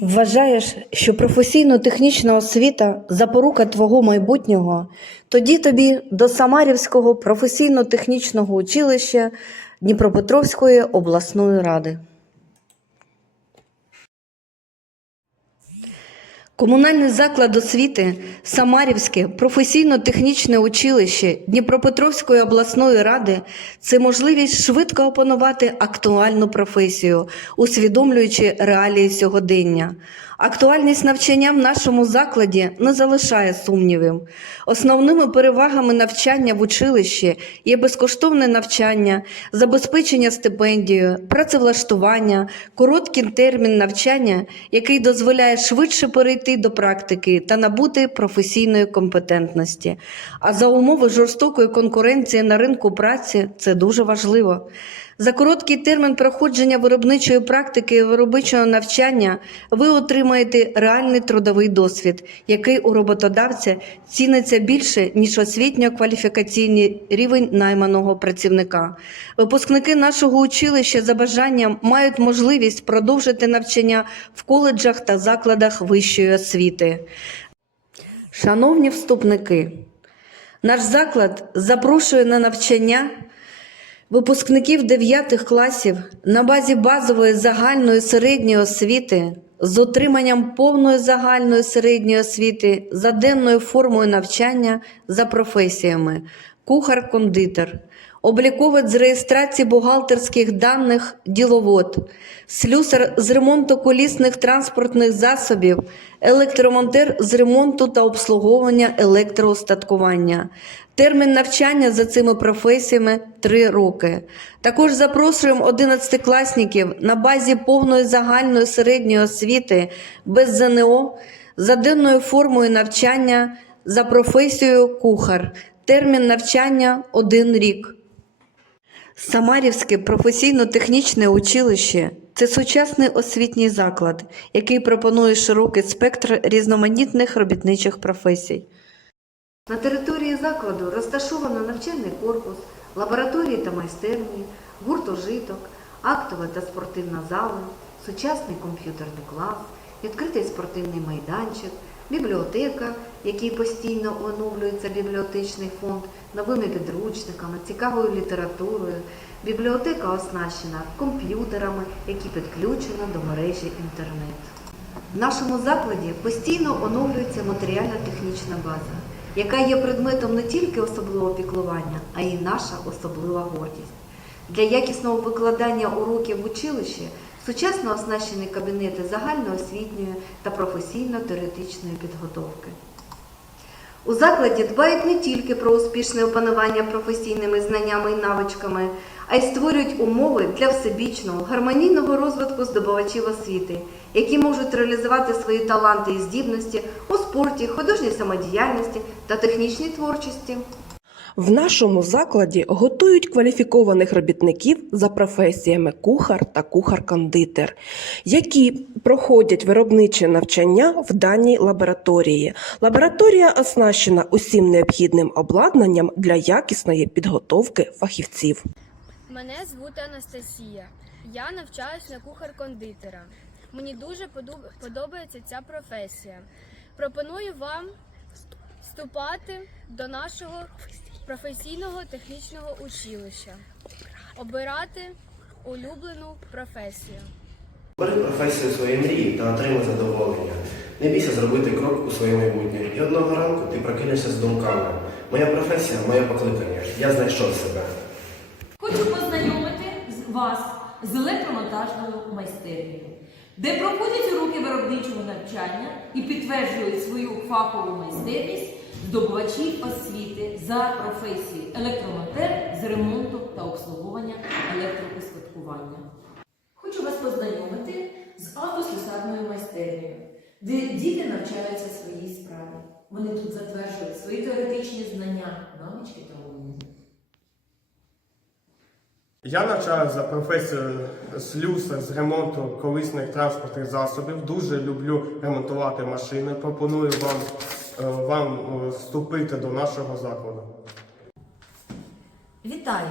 Вважаєш, що професійно-технічна освіта запорука твого майбутнього? Тоді тобі до Самарівського професійно-технічного училища Дніпропетровської обласної ради. Комунальний заклад освіти Самарівське професійно-технічне училище Дніпропетровської обласної ради це можливість швидко опанувати актуальну професію, усвідомлюючи реалії сьогодення. Актуальність навчання в нашому закладі не залишає сумнівів. Основними перевагами навчання в училищі є безкоштовне навчання, забезпечення стипендією, працевлаштування, короткий термін навчання, який дозволяє швидше перейти до практики та набути професійної компетентності. А за умови жорстокої конкуренції на ринку праці це дуже важливо. За короткий термін проходження виробничої практики і виробничого навчання ви отримаєте реальний трудовий досвід, який у роботодавця ціниться більше, ніж освітньо-кваліфікаційний рівень найманого працівника. Випускники нашого училища за бажанням мають можливість продовжити навчання в коледжах та закладах вищої освіти. Шановні вступники, наш заклад запрошує на навчання випускників 9 класів на базі базової загальної середньої освіти з отриманням повної загальної середньої освіти за денною формою навчання за професіями кухар-кондитер, обліковець з реєстрації бухгалтерських даних діловод, слюсар з ремонту колісних транспортних засобів, електромонтер з ремонту та обслуговування електроостаткування. Термін навчання за цими професіями 3 роки. Також запрошуємо 11-класників на базі повної загальної середньої освіти без ЗНО за денною формою навчання за професією кухар. Термін навчання 1 рік. Самарівське професійно-технічне училище це сучасний освітній заклад, який пропонує широкий спектр різноманітних робітничих професій. На території закладу розташовано навчальний корпус, лабораторії та майстерні, гуртожиток, актова та спортивна зали, сучасний комп'ютерний клас, відкритий спортивний майданчик, бібліотека, в якій постійно оновлюється бібліотечний фонд новими підручниками, цікавою літературою. Бібліотека оснащена комп'ютерами, які підключені до мережі інтернет. В нашому закладі постійно оновлюється матеріально-технічна база, яка є предметом не тільки особливого піклування, а й наша особлива гордість. Для якісного викладання уроків в училищі сучасно оснащені кабінети загальноосвітньої та професійно-теоретичної підготовки. У закладі дбають не тільки про успішне опанування професійними знаннями і навичками, а й створюють умови для всебічного, гармонійного розвитку здобувачів освіти, які можуть реалізувати свої таланти і здібності у спорті, художній самодіяльності та технічній творчості. В нашому закладі готують кваліфікованих робітників за професіями кухар та кухар-кондитер, які проходять виробниче навчання в даній лабораторії. Лабораторія оснащена усім необхідним обладнанням для якісної підготовки фахівців. Мене звути Анастасія. Я навчаюсь на кухар-кондитера. Мені дуже подобається ця професія. Пропоную вам вступати до нашого професійного технічного училища, обирати улюблену професію. Бери професію своєї мрії та отримай задоволення. Не бійся зробити крок у своє майбутнє. І одного ранку ти прокинешся з думками. Моя професія, моє покликання. Я знайшов себе. Хочу познайомити з- вас з електромонтажною майстернею, де проходять уроки виробничого навчання і підтверджують свою фахову майстерність здобувачів освіти за професією електромонтер з ремонту та обслуговування електроустаткування. Хочу вас познайомити з автослюсарною майстернею, де діти навчаються своїй справі. Вони тут затверджують свої теоретичні знання, навички та уміння. Я навчаюся за професією слюсар з ремонту колісних транспортних засобів. Дуже люблю ремонтувати машини. Пропоную вам, вам е, вступити до нашого закладу. Вітаю!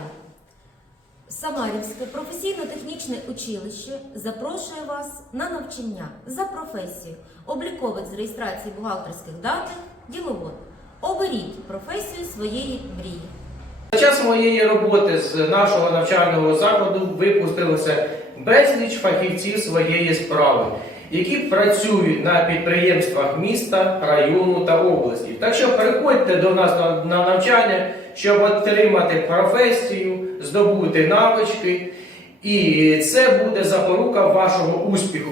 Самарівське професійно-технічне училище запрошує вас на навчання за професією обліковець з реєстрації бухгалтерських даних, діловод. Оберіть професію своєї мрії. За час моєї роботи з нашого навчального закладу випустилося безліч фахівців своєї справи, які працюють на підприємствах міста, району та області. Так що приходьте до нас на, на навчання, щоб отримати професію, здобути навички, і це буде запорука вашого успіху.